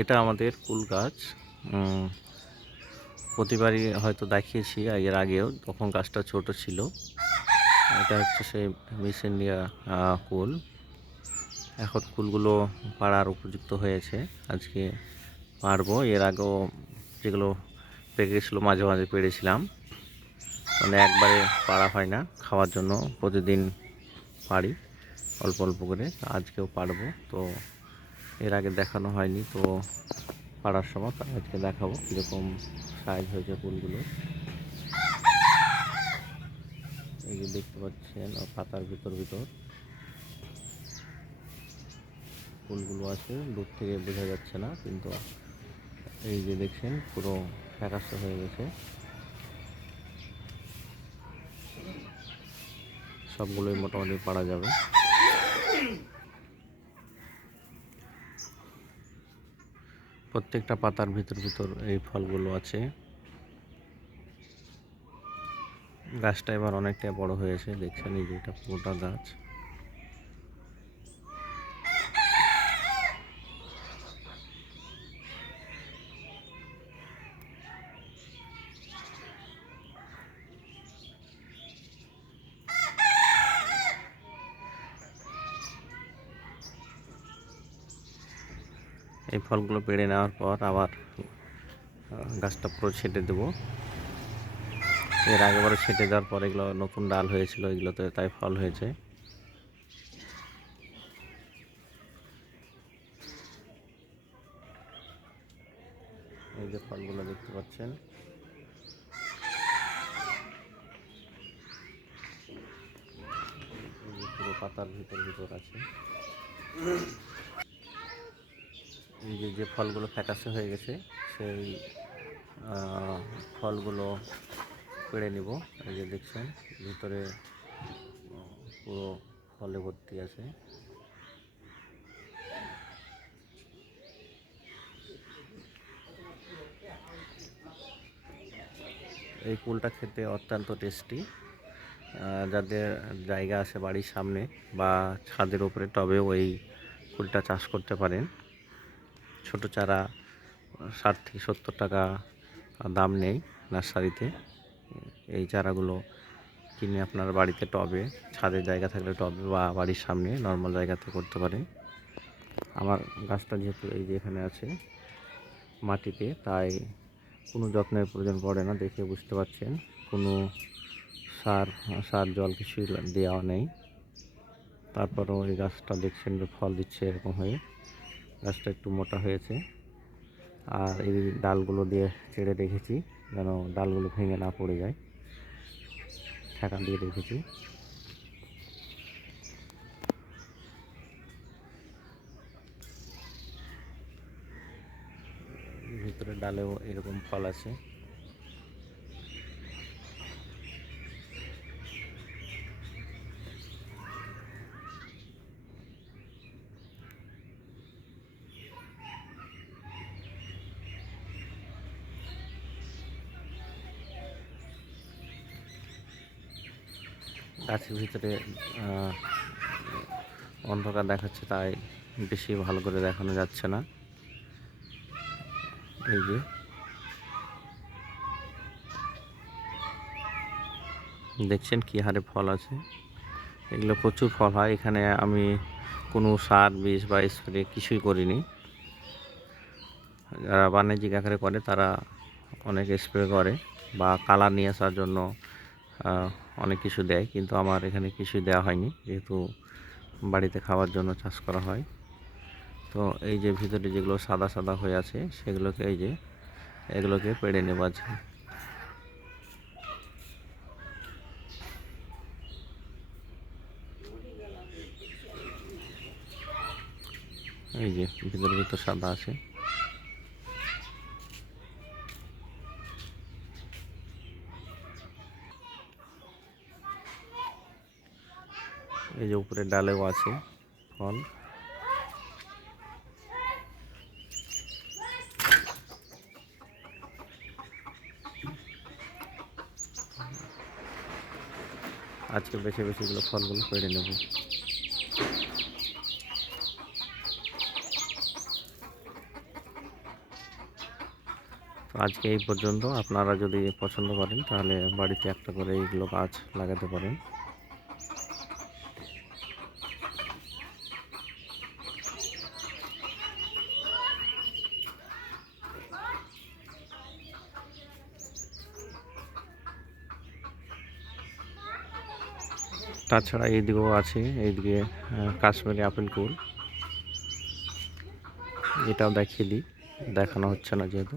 এটা আমাদের কুল গাছ। প্রতিবারই হয়তো দেখিয়েছি এর আগেও, তখন গাছটা ছোট ছিল। এটা হচ্ছে সেই মিস ইন্ডিয়া কুল। এখন কুলগুলো পাড়ার উপযুক্ত হয়েছে, আজকে পারবো। এর আগেও যেগুলো পেকে গেছিলো মাঝে মাঝে পেড়েছিলাম, মানে একবারে পাড়া হয় না, খাওয়ার জন্য প্রতিদিন পারি অল্প অল্প করে। আজকেও পারবো, তো এর আগে দেখানো হয়নি, তো পাড়ার সময় আজকে দেখাবো কীরকম সাইজ হয়েছে ফুলগুলো। এই যে দেখতে পাচ্ছেন পাতার ভিতর ফুলগুলো আছে, দূর থেকে বোঝা যাচ্ছে না, কিন্তু এই যে দেখছেন পুরো ফ্যাকাশে হয়ে গেছে। সবগুলোই মোটামুটি পাড়া যাবে। প্রত্যেকটা পাতার ভিতর এই ফলগুলো আছে। গাছটা এবার অনেকটা বড় হয়েছে, দেখছেন এই যে এটা পুরোটা গাছ। এই ফলগুলো পেড়ে নেওয়ার পর আবার গাছটা পুরো ছেটে দেবো। এর আগেবারে ছেটে দেওয়ার পর এগুলো নতুন ডাল হয়েছিল, এগুলোতে তাই ফল হয়েছে। এই যে ফলগুলো দেখতে পাচ্ছেন, পুরো পাতার ভিতর আছে। এই যে ফলগুলো ফ্যাকাশে হয়ে গেছে, সেই ফলগুলো পেড়ে নিব। এই যে দেখছেন ভিতরে পুরো ফলে ভর্তি আছে। এই কুলটা খেতে অত্যন্ত টেস্টি। যাদের জায়গা আছে বাড়ির সামনে বা ছাদের উপরে, টবেও এই কুলটা চাষ করতে পারেন। ছোট চারা 60 থেকে 70 টাকা দাম নেই নার্সারিতে। এই চারাগুলো কিনে আপনার বাড়িতে টবে, ছাদের জায়গা থাকলে টবে বা বাড়ির সামনে নর্মাল জায়গাতে করতে পারেন। আমার গাছটা যেহেতু এই যে এখানে আছে মাটিতে, তাই কোনো যত্নের প্রয়োজন পড়ে না, দেখে বুঝতে পারছেন। কোনো সার জল কিছুই দেওয়া নেই। তারপরেও এই গাছটা দেখছেন যে ফল দিচ্ছে এরকম হয়ে। গাছটা একটু মোটা হয়েছে, আর এই ডালগুলো দিয়ে ছেড়ে রেখেছি যেন ডালগুলো ভেঙে না পড়ে যায়, ঠেকা দিয়ে রেখেছি। ভিতরে ডালেও এরকম ফল আছে। গাছের ভিতরে অন্ধকার দেখাচ্ছে, তাই বেশি ভালো করে দেখানো যাচ্ছে না। এই যে দেখছেন কি হারে ফল আছে, এগুলো প্রচুর ফল হয়। এখানে আমি কোনো সার বিষ বা স্প্রে কিছুই করিনি। যারা বাণিজ্যিক আকারে করে তারা অনেক স্প্রে করে বা কালার নিয়ে আসার জন্য অনেক কিছু দেয়, কিন্তু আমার এখানে কিছুই দেওয়া হয়নি, যেহেতু বাড়িতে খাওয়ার জন্য চাষ করা হয়। তো এই যে ভিতরে যেগুলো সাদা সাদা হয়ে আছে সেগুলোকে এই যে এগুলোকে পেড়ে নেব আজকে। এই যে ভিতর সাদা আছে। এই যে উপরে ডালেও আছে ফল। আজকে বেশি বেশিগুলো ফলগুলো পেড়ে নেব। তো আজকে এই পর্যন্ত। আপনারা যদি পছন্দ করেন তাহলে বাড়িতে একটা করে এইগুলো গাছ লাগাতে পারেন। তাছাড়া এইদিকেও আছে, এইদিকে কাশ্মীরি আপেল কুল, এটাও দেখিয়ে দিই, দেখানো হচ্ছে না যেহেতু।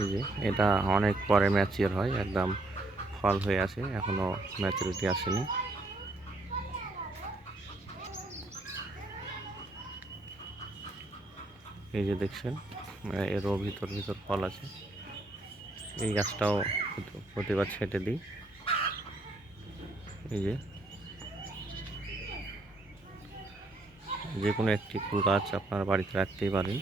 এই যে এটা অনেক পরে ম্যাচিওর হয়, একদম ফল হয়ে আসে, এখনো ম্যাচুরিটি আসেনি। এই যে দেখছেন এরও ভিতর ভিতর ফল আছে। এই গাছটাও প্রতিবার ছেটে দিই। এই যে কোনো একটি ফুল গাছ আপনারা বাড়িতে রাখতেই পারেন।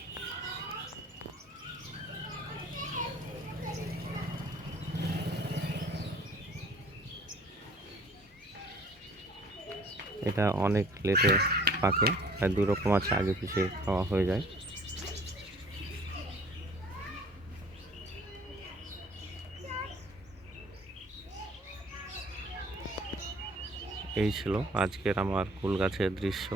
এটা অনেক লেটে পাকে, প্রায় 2 রকম আছে, আগে পিছিয়ে খাওয়া হয়ে যায়। এই ছিল আজকের আমার কুল গাছের দৃশ্য।